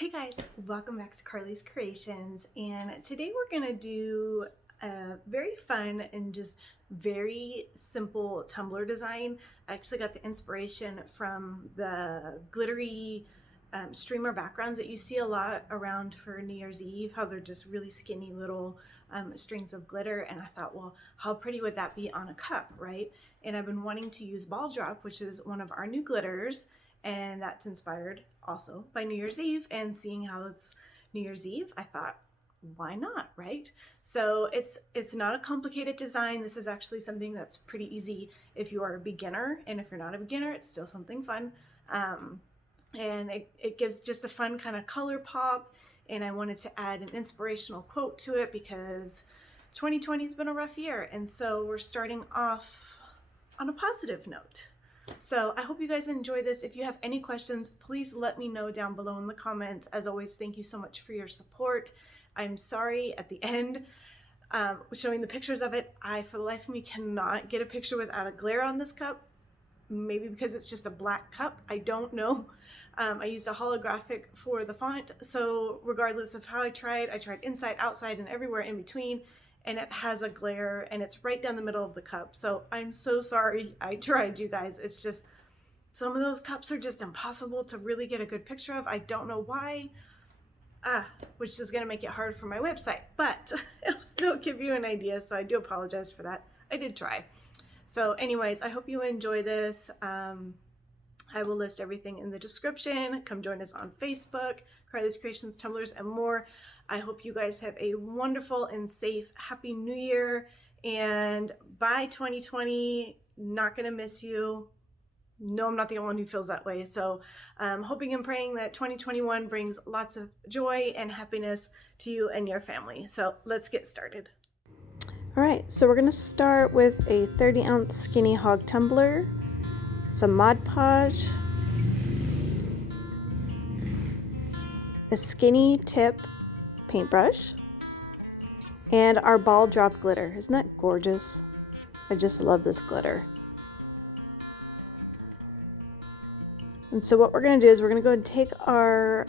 Hey guys, welcome back to Carly's Creations, and today we're going to do a very fun and just very simple tumbler design. I actually got the inspiration from the glittery streamer backgrounds that you see a lot around for New Year's Eve, how they're just really skinny little strings of glitter, and I thought, well, how pretty would that be on a cup, right? And I've been wanting to use Ball Drop, which is one of our new glitters, and that's inspired also by New Year's Eve. And seeing how it's New Year's Eve, I thought, why not, right? So it's not a complicated design. This is actually something that's pretty easy if you are a beginner, and if you're not a beginner, it's still something fun. And it gives just a fun kind of color pop, and I wanted to add an inspirational quote to it because 2020 has been a rough year, and so we're starting off on a positive note. So I hope you guys enjoy this. If you have any questions, please let me know down below in the comments. As always, thank you so much for your support. I'm sorry at the end showing the pictures of it. I, for the life of me, cannot get a picture without a glare on this cup. Maybe because it's just a black cup, I don't know. I used a holographic for the font, so regardless of how I tried inside, outside, and everywhere in between, and it has a glare, and it's right down the middle of the cup. So I'm so sorry I tried, you guys. It's just, some of those cups are just impossible to really get a good picture of. I don't know why, which is gonna make it hard for my website, but it'll still give you an idea, so I do apologize for that. I did try. So anyways, I hope you enjoy this. I will list everything in the description. Come join us on Facebook, Carly's Creations, Tumblers, and more. I hope you guys have a wonderful and safe Happy New Year. And bye 2020. Not gonna miss you. No, I'm not the only one who feels that way. So hoping and praying that 2021 brings lots of joy and happiness to you and your family. So let's get started. All right, so we're going to start with a 30-ounce skinny Hogg tumbler, some Mod Podge, a skinny tip paintbrush, and our ball drop glitter. Isn't that gorgeous? I just love this glitter. And so what we're going to do is we're going to go and take our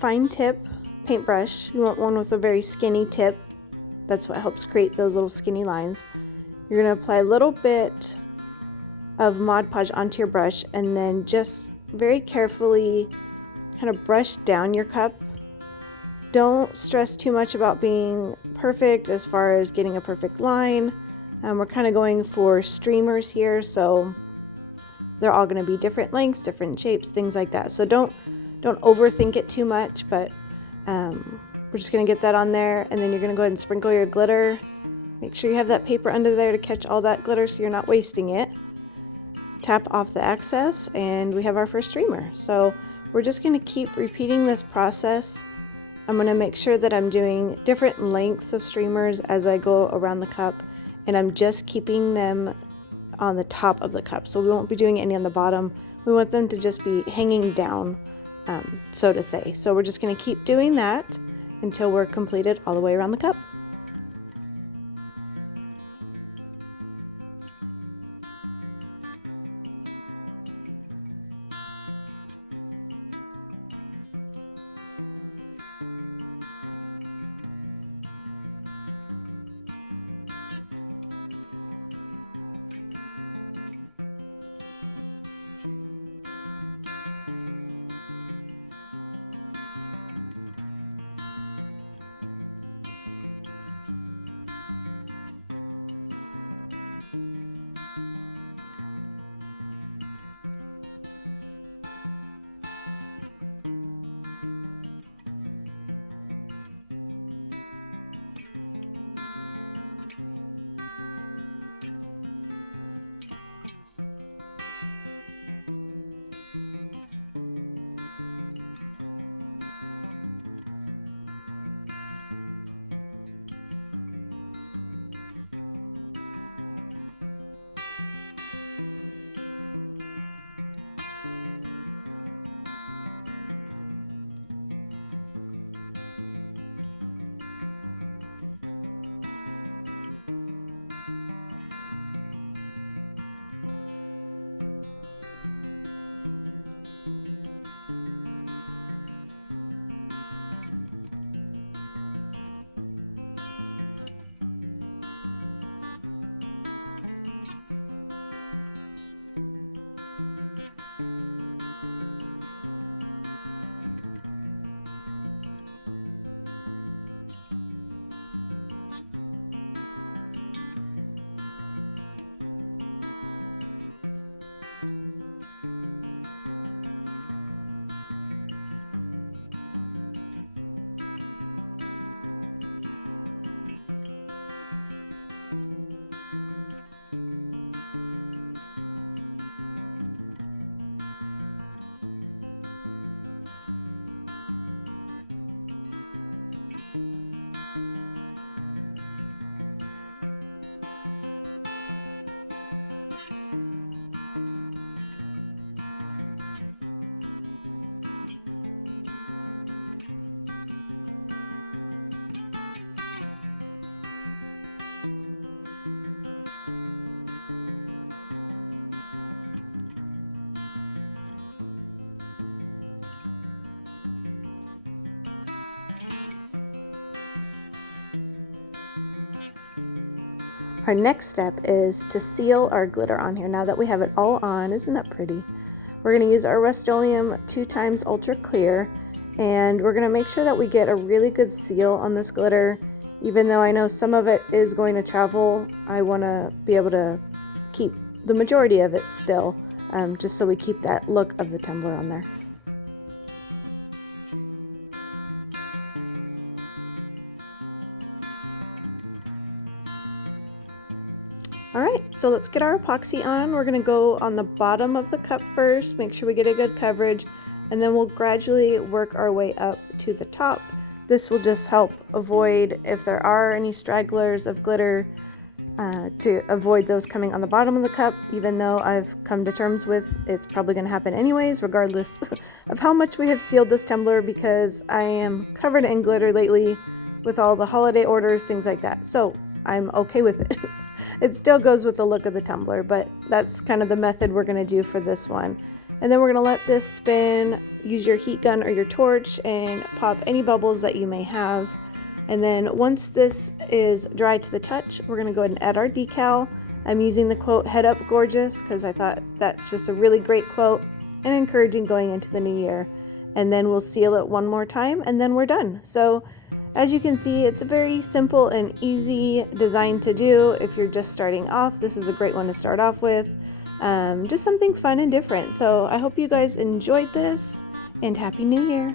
fine tip paintbrush. You want one with a very skinny tip. That's what helps create those little skinny lines. You're going to apply a little bit of Mod Podge onto your brush, and then just very carefully kind of brush down your cup. Don't stress too much about being perfect as far as getting a perfect line. We're kind of going for streamers here, so they're all going to be different lengths, different shapes, things like that. So don't overthink it too much, but we're just going to get that on there, and then you're going to go ahead and sprinkle your glitter. Make sure you have that paper under there to catch all that glitter so you're not wasting it. Tap off the excess, and we have our first streamer. So we're just going to keep repeating this process. I'm going to make sure that I'm doing different lengths of streamers as I go around the cup, and I'm just keeping them on the top of the cup. So we won't be doing any on the bottom. We want them to just be hanging down, so to say. So we're just going to keep doing that until we're completed all the way around the cup. Our next step is to seal our glitter on here. Now that we have it all on, isn't that pretty? We're going to use our Rust-Oleum 2x Ultra Clear, and we're going to make sure that we get a really good seal on this glitter. Even though I know some of it is going to travel, I want to be able to keep the majority of it still, just so we keep that look of the tumbler on there. Alright, so let's get our epoxy on. We're going to go on the bottom of the cup first, make sure we get a good coverage, and then we'll gradually work our way up to the top. This will just help avoid, if there are any stragglers of glitter, to avoid those coming on the bottom of the cup, even though I've come to terms with it's probably going to happen anyways, regardless of how much we have sealed this tumbler, because I am covered in glitter lately with all the holiday orders, things like that. So I'm okay with it. It still goes with the look of the tumbler, but that's kind of the method we're going to do for this one. And then we're going to let this spin, use your heat gun or your torch, and pop any bubbles that you may have. And then once this is dry to the touch, we're going to go ahead and add our decal. I'm using the quote, "Head up gorgeous," because I thought that's just a really great quote and encouraging going into the new year. And then we'll seal it one more time, and then we're done. So as you can see, it's a very simple and easy design to do. If you're just starting off, this is a great one to start off with. Just something fun and different. So I hope you guys enjoyed this, and Happy New Year.